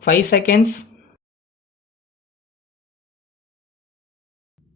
5 seconds.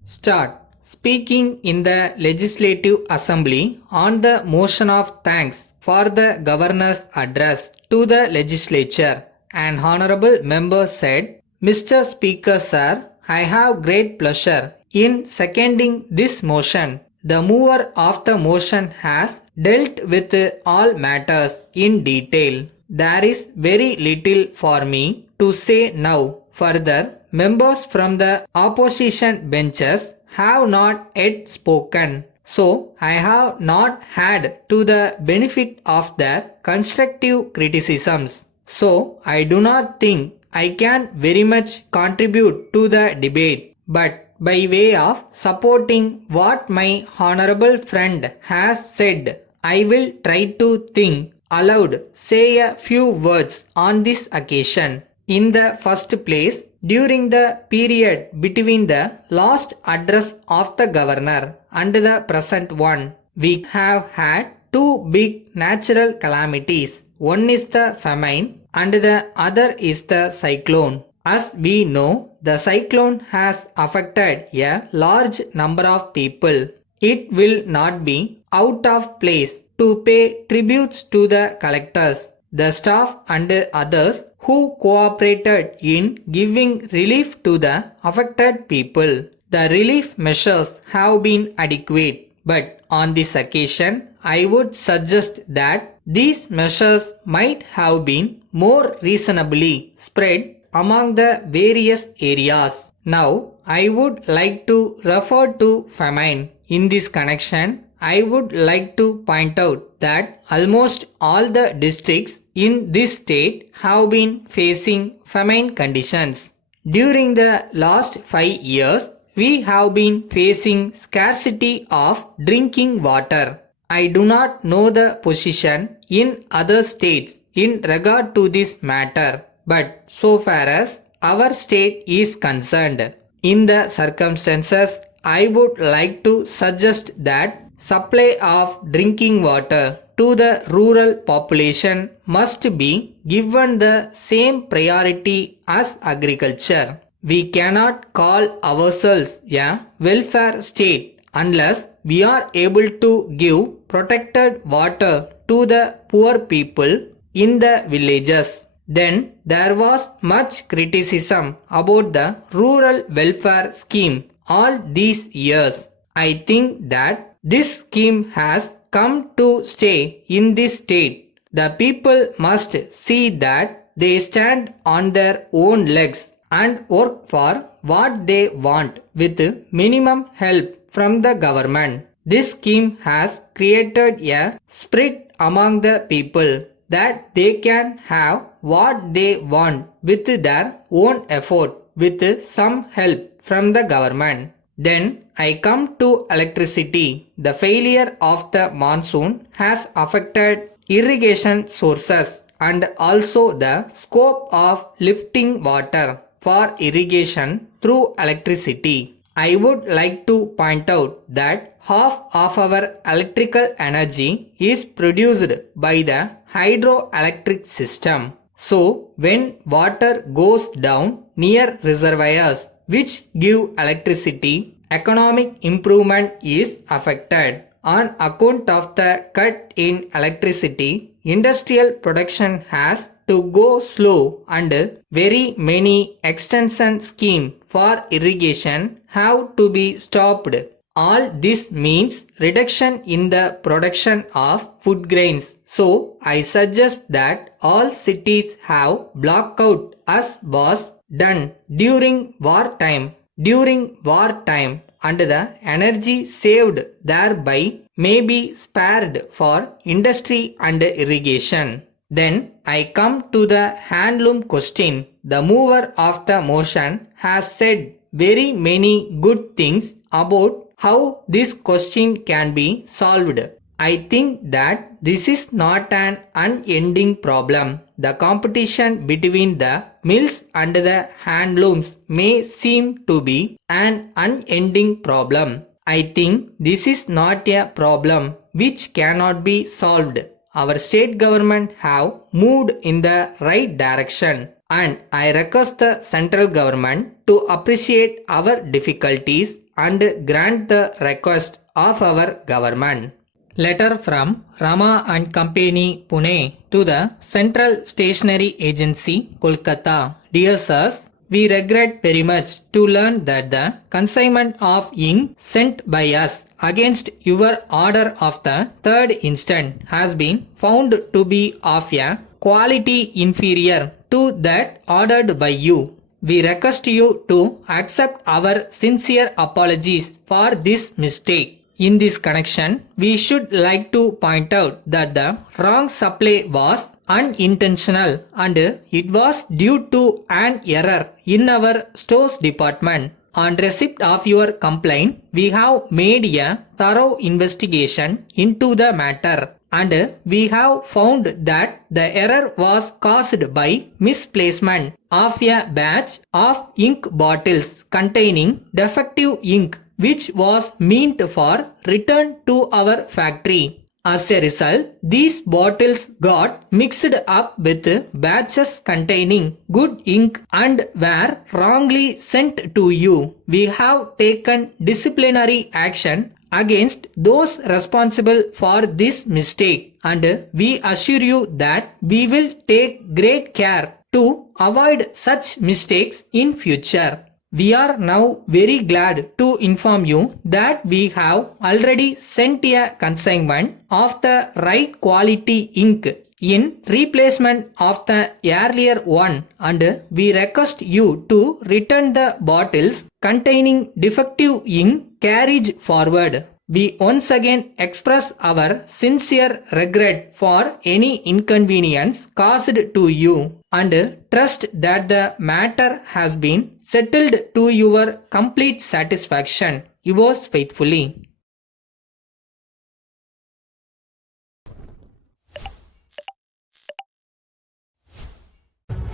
Start. Speaking in the Legislative Assembly on the motion of thanks for the Governor's address to the legislature, an honorable member said, Mr. Speaker, sir, I have great pleasure in seconding this motion. The mover of the motion has dealt with all matters in detail. There is very little for me to say now. Further, members from the opposition benches have not yet spoken, so I have not had to the benefit of their constructive criticisms. So I do not think I can very much contribute to the debate, but by way of supporting what my honorable friend has said, I will try to think aloud, say a few words on this occasion. In the first place, during the period between the last address of the governor and the present one, we have had two big natural calamities. One is the famine and the other is the cyclone. As we know, the cyclone has affected a large number of people. It will not be out of place to pay tributes to the collectors, the staff and others who cooperated in giving relief to the affected people. The relief measures have been adequate, but on this occasion, I would suggest that these measures might have been more reasonably spread among the various areas. Now, I would like to refer to famine. In this connection, I would like to point out that almost all the districts in this state have been facing famine conditions. During the last 5 years, we have been facing scarcity of drinking water. I do not know the position in other states in regard to this matter, but so far as our state is concerned, in the circumstances, I would like to suggest that supply of drinking water to the rural population must be given the same priority as agriculture. We cannot call ourselves a welfare state unless we are able to give protected water to the poor people in the villages. Then there was much criticism about the rural welfare scheme all these years. I think that this scheme has come to stay in this state. The people must see that they stand on their own legs and work for what they want with minimum help from the government. This scheme has created a spirit among the people that they can have what they want with their own effort with some help from the government. Then I come to electricity. The failure of the monsoon has affected irrigation sources and also the scope of lifting water for irrigation through electricity. I would like to point out that half of our electrical energy is produced by the hydroelectric system. So, when water goes down near reservoirs which give electricity, economic improvement is affected. On account of the cut in electricity, industrial production has to go slow and very many extension schemes for irrigation have to be stopped. All this means reduction in the production of food grains. So I suggest that all cities have blackout as was done during wartime. During wartime and the energy saved thereby may be spared for industry and irrigation. Then I come to the handloom question. The mover of the motion has said very many good things about how this question can be solved. I think that this is not an unending problem. The competition between the mills and the handlooms may seem to be an unending problem. I think this is not a problem which cannot be solved. Our state government have moved in the right direction. and I request the central government to appreciate our difficulties and grant the request of our government. Letter from Rama and Company, Pune to the Central Stationery Agency, Kolkata. Dear sirs, we regret very much to learn that the consignment of ink sent by us against your order of the 3rd instant has been found to be of a quality inferior to that ordered by you. We request you to accept our sincere apologies for this mistake. In this connection, we should like to point out that the wrong supply was unintentional and it was due to an error in our stores department. On receipt of your complaint, we have made a thorough investigation into the matter and we have found that the error was caused by misplacement of a batch of ink bottles containing defective ink which was meant for return to our factory. As a result, these bottles got mixed up with batches containing good ink and were wrongly sent to you. We have taken disciplinary action against those responsible for this mistake and we assure you that we will take great care to avoid such mistakes in future. We are now very glad to inform you that we have already sent a consignment of the right quality ink in replacement of the earlier one and we request you to return the bottles containing defective ink carriage forward. We once again express our sincere regret for any inconvenience caused to you and trust that the matter has been settled to your complete satisfaction. Yours faithfully.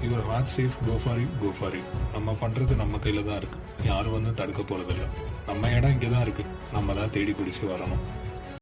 Your heart says go for it, go for it. நம்ம பண்றது நம்ம கையில தான் இருக்கு. யாரும் வந்து தடுக்க போறதில்ல. நம்ம இடம் இங்க தான் இருக்கு. நம்ம தான் தேடி பிடிச்சு வரணும்.